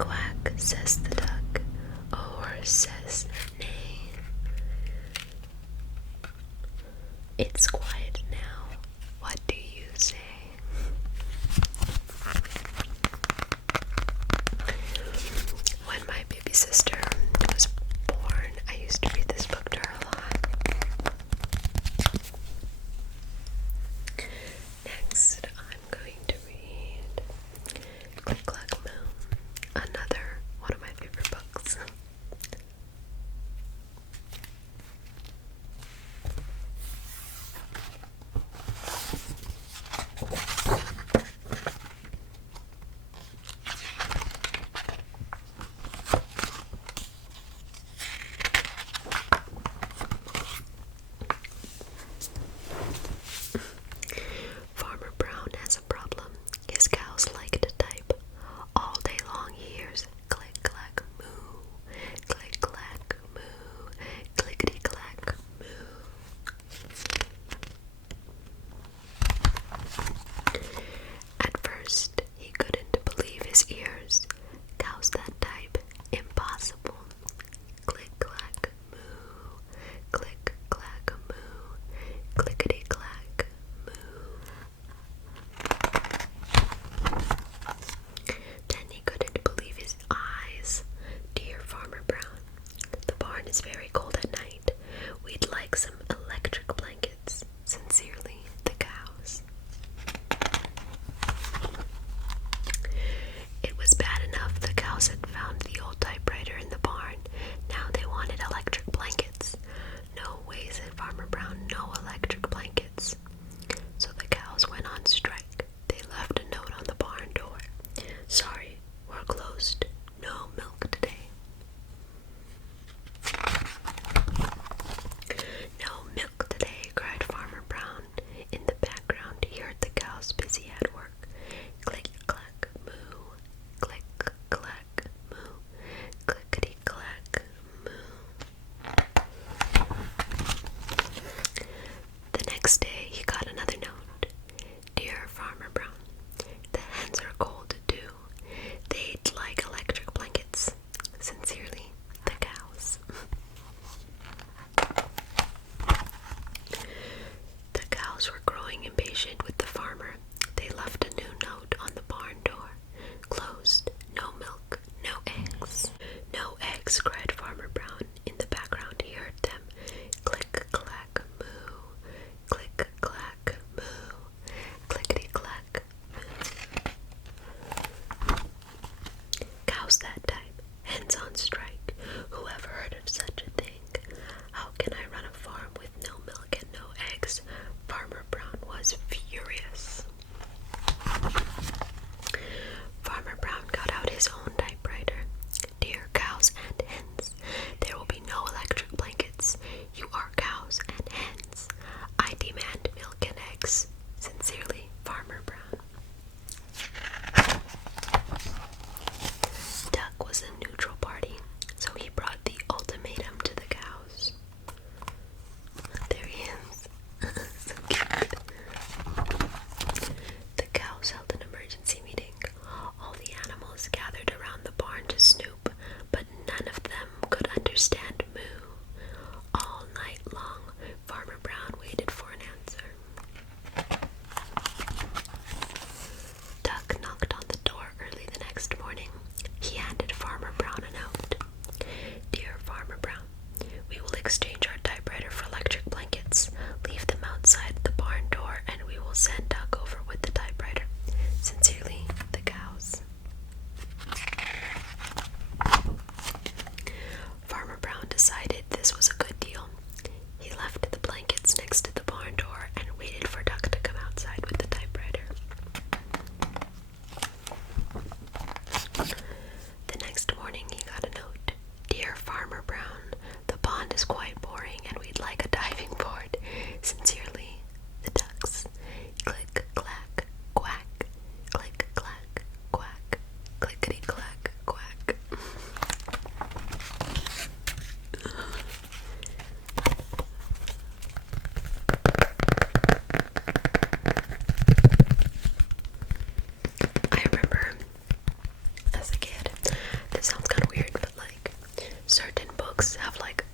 Quack, says the duck. A horse says neigh. It's quiet now. What do you say? When my baby sister was born, I used to read this book to her a lot. Next, I'm going to read Click Clack Moo, another one of my favorite books.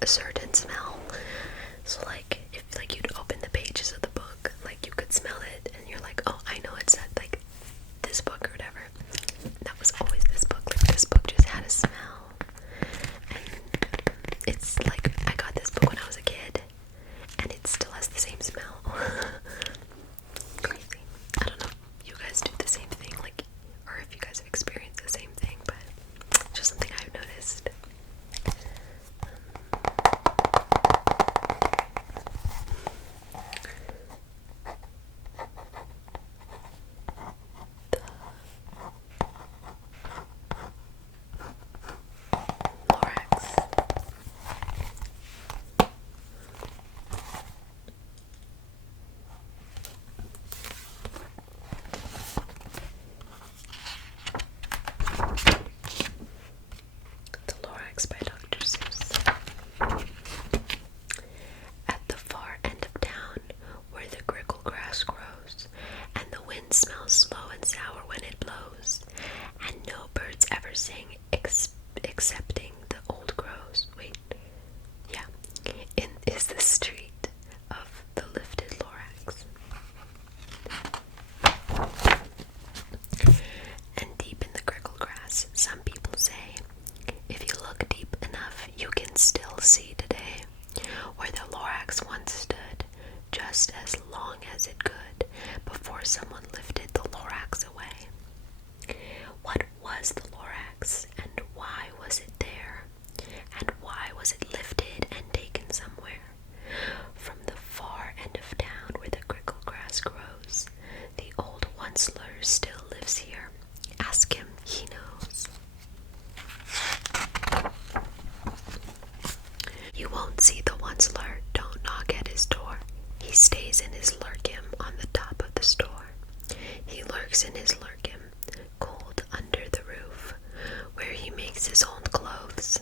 a certain smell. So like if like you'd open the pages of the book, like you could smell it and you're like, oh, I know it said like this book or whatever. That was always this book. Like this book just had a smell. And it's like I got this book when I was a kid and it still has the same smell. Crazy. I don't know if you guys do the same thing, like, or if you guys have experienced the same thing, but it's just something I've noticed. Lorax. The Lorax by Dr. Seuss. At the far end of town, where the grickle grass grows, and the wind smells slow and sour when it blows, and no birds ever sing excepting the old crows. Wait, yeah, is the street of the lifted Lorax. And deep in the grickle grass, some people say, if you look deep enough, you can still see today where the Lorax once stood, just as long as it could, before someone lifted the Lorax away. What was the Lorax, and why was it there? And why was it lifted and taken somewhere? From the far end of town where the grickle grass grows, the old Onceler still lives here. Ask him, he knows. You won't see the Onceler, don't knock at his door. He stays in his lurkim on the top of the store. He lurks in his lurkim, cold under the roof, where he makes his own clothes,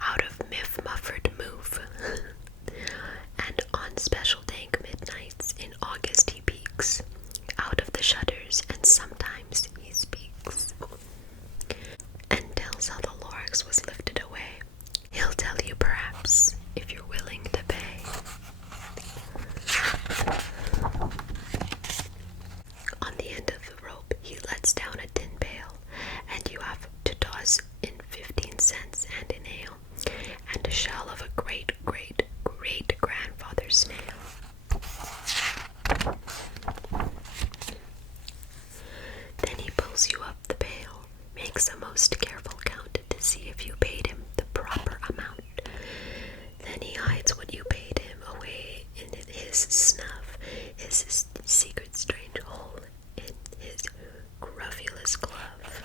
out of muffered move. And on special dank midnights in August he peeks, out of the shutters, and sometimes he speaks, and tells how the Lorax was lifted away. He'll tell you perhaps, if you're willing to pay. On the end of the rope he lets down a tin pail, and you have to toss in 15 cents and an ale, and a shell of a great grandfather's snail. Then he pulls you up the pail, makes a most careful count to see if you paid him the proper amount. Then he hides what you paid him away in his snuff, his secret strange hole in his gruffulous glove.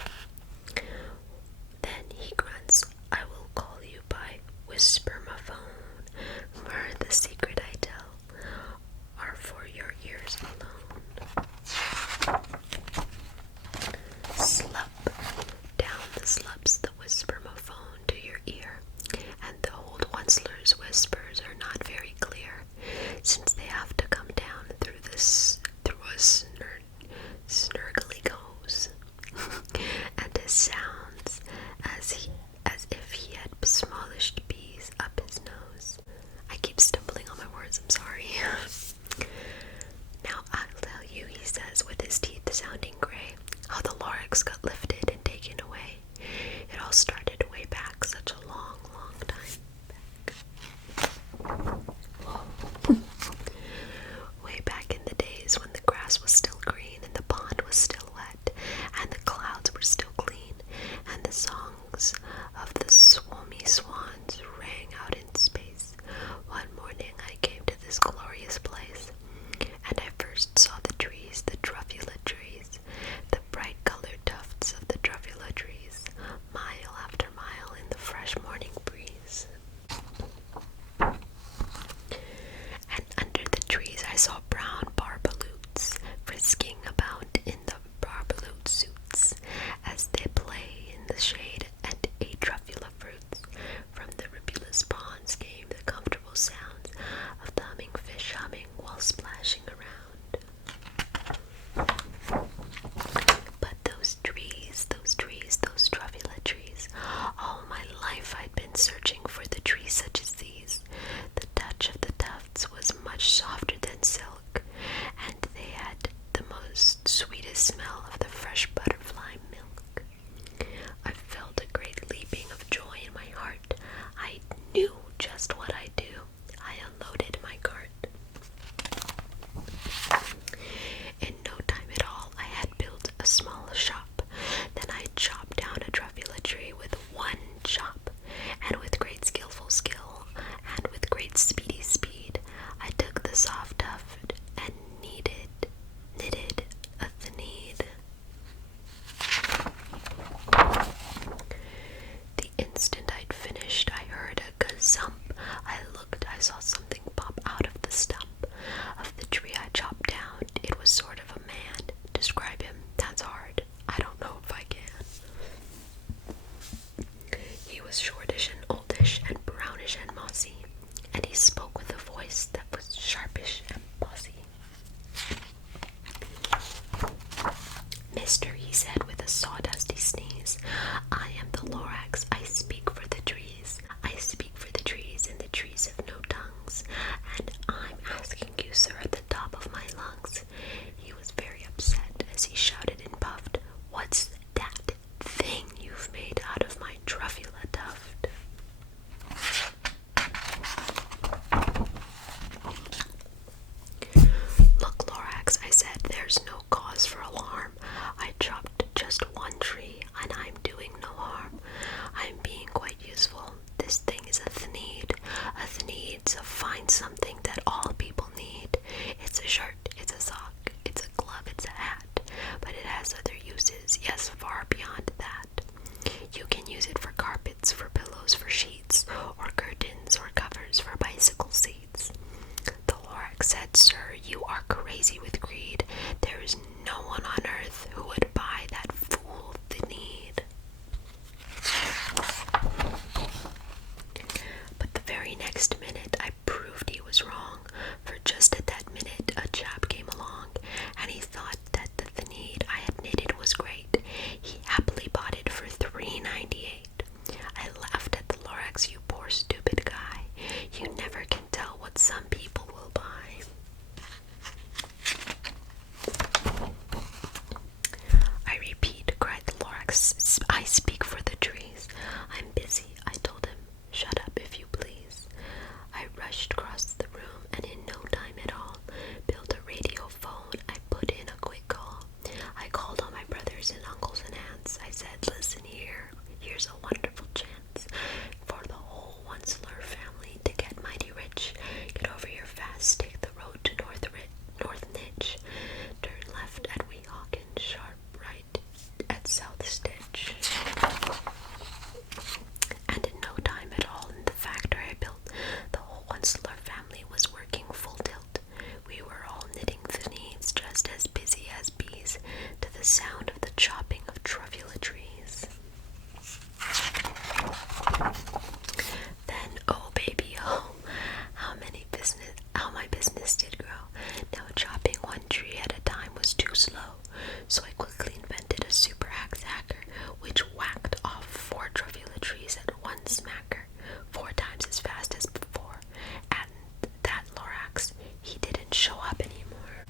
Then he grunts, I will call you by whisper-ma-phone, for the secret I tell are for your ears alone. Slup, down the slups the whisper-ma-phone, was shortish and oldish and brownish and mossy, and he spoke with a voice that was sharpish and bossy. Mister, he said with a sawdusty sneeze, I am the Lorax. I speak for the trees. I speak for the trees, and the trees have no tongues. And I'm asking you, sir, at the top of my lungs. He was very upset as he shouted and puffed, What's that thing you've made out of my truffula tuft? Look, Lorax, I said, there's no cause for alarm. I chopped just one tree, and I'm doing no harm. I'm being quite useful. This thing is a thneed. A thneed's a fine something that all people need. It's a shirt, it's a sock, it's a glove, it's a hat. But it has other uses, yes, far beyond that. You can use it for carpets, for pillows, for sheets, or curtains, or covers for bicycle seats. The Lorax said, Sir, you are crazy with greed. There is no one on earth who would buy that fool Thneed. But the very next minute I proved he was wrong, for just at that minute a chap came along, and he thought that the Thneed I had knitted was great. He happily bought it for $3.98. I laughed at the Lorax, you poor stupid guy. You never can tell what some people will buy. I repeat, cried the Lorax, I speak for the trees. I'm busy, I told him. Shut up, if you please. I rushed across the room, and in no time at all, built a radio phone. I put in a quick call. I called all my brothers and uncles and aunts. I said, listen here, here's a wonderful chance for the whole Onceler family to get mighty rich. Get over here fast, take the road to North Nitch, turn left at Weehawken, sharp right at South Stitch. And in no time at all, in the factory I built, the whole Onceler family was working full tilt. We were all knitting Thneeds, just as busy as bees, to the sound of the chopping of truffula trees. Then, oh baby, oh, how my business did grow. Now chopping one tree at a time was too slow, so I quickly invented a super axe hacker, which whacked off 4 truffula trees at one smacker, 4 times as fast as before. And that Lorax, he didn't show up anymore.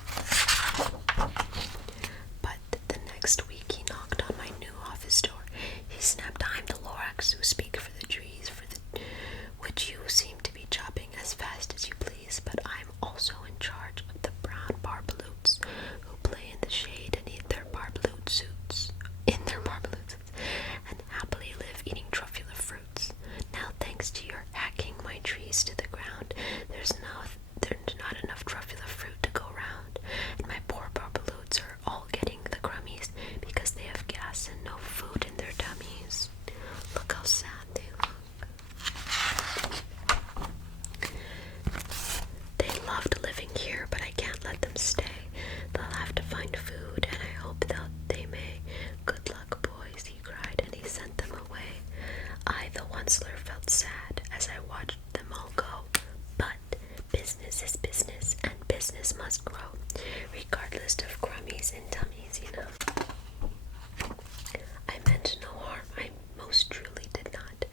But the next week he knocked on my new office door. He snapped, I'm the Lorax who speak for the trees, which you seem to be chopping as fast as you please, but I'm also in charge of the brown barbaloots who play in the shade and eat their barballoot suits, and happily live eating truffula fruits. Now, thanks to your hacking my trees to the ground, there's not enough truffula fruit to go round, and my poor barbaloots are all getting the crummies because they have gas and no food in their tummies. Look how sad they look. They loved living here, but I can't let them stay. They'll have to find food, and I hope they may. Good luck, boys, he cried, and he sent them away. I, the Onceler, felt sad as I watched them all go. But business is business, and business must grow, regardless of crummies and tummies, you know. I meant no harm, I most truly did not,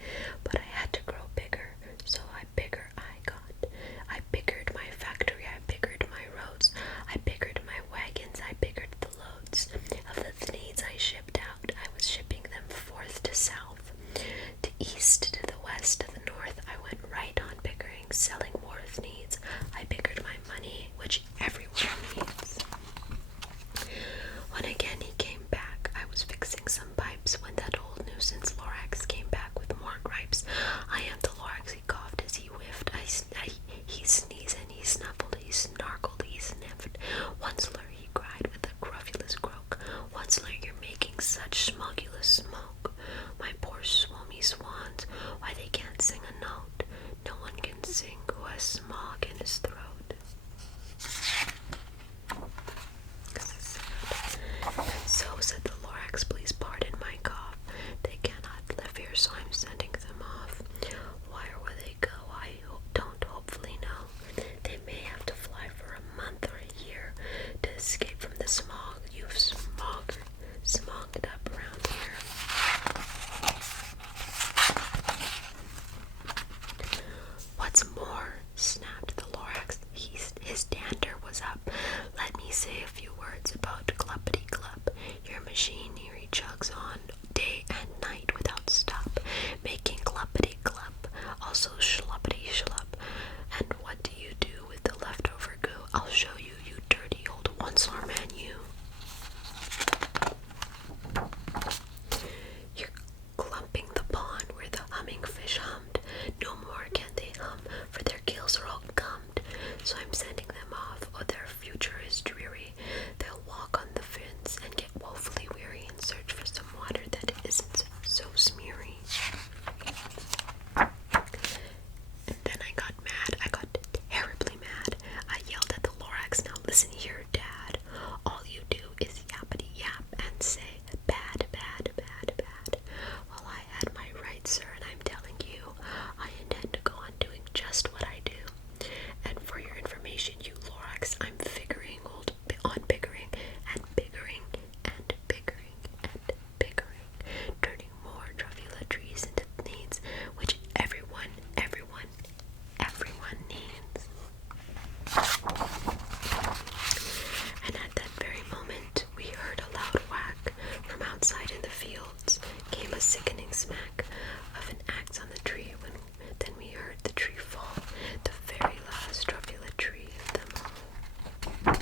but I had to grow bigger, so bigger I got. I biggered my factory, I biggered my roads, I biggered my wagons, I biggered the loads. Of the Thneeds I shipped out, I was shipping them forth to south, to east, to the west, to the north. I went right on bickering, selling more Thneeds. I biggered my money, which everyone needs. When again he came back, I was fixing some pipes when that old nuisance Lorax came back with more gripes. I am the Lorax, he coughed as he whiffed. He sneezed and he snuffled, he snarkled, he sniffed. Onceler, he cried with a gruffulous croak. Onceler, you're making such smugulous smoke. My poor swommy swans, why they can't sing a note. No one can sing who has smog in his throat. So, said the Lorax, please pardon my cough. They cannot live here, so I'm sending them smack of an axe on the tree when then we heard the tree fall, the very last dropula tree of them all.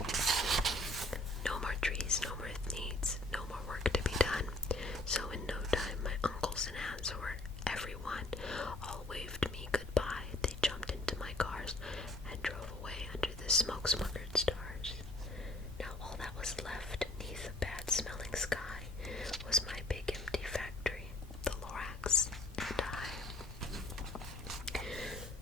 No more trees, no more needs, no more work to be done. So in no time, my uncles and aunts, or everyone, all waved me goodbye. They jumped into my cars and drove away under the smoke-smuggered stars. Now all that was left beneath the bad-smelling sky was my big empty factory, the Lorax, and I.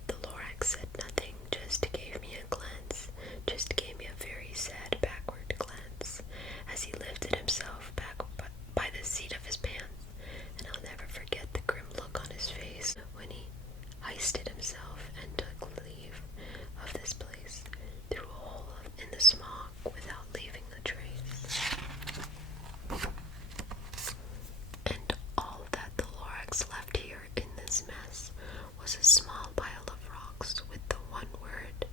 The Lorax said nothing, just gave me a glance, just gave me a very sad backward glance, as he lifted himself back by the seat of his pants, and I'll never forget the grim look on his face when he hoisted himself and took leave of this place through a hole in the smog without leaving a trace. And all that the Lorax left here in this mess was a small pile of rocks with the one word,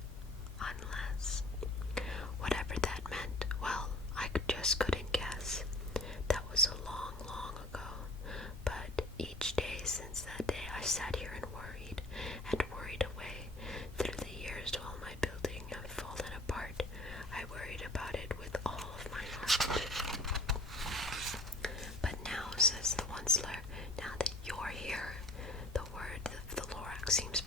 unless. Whatever that meant, well, I just couldn't guess. That was a long, long ago, but each day since that day I sat here and worried away. Through the years while my building had fallen apart, I worried about it with all of my heart. But now, says the Onceler, now that you're here, the word of the Lorax seems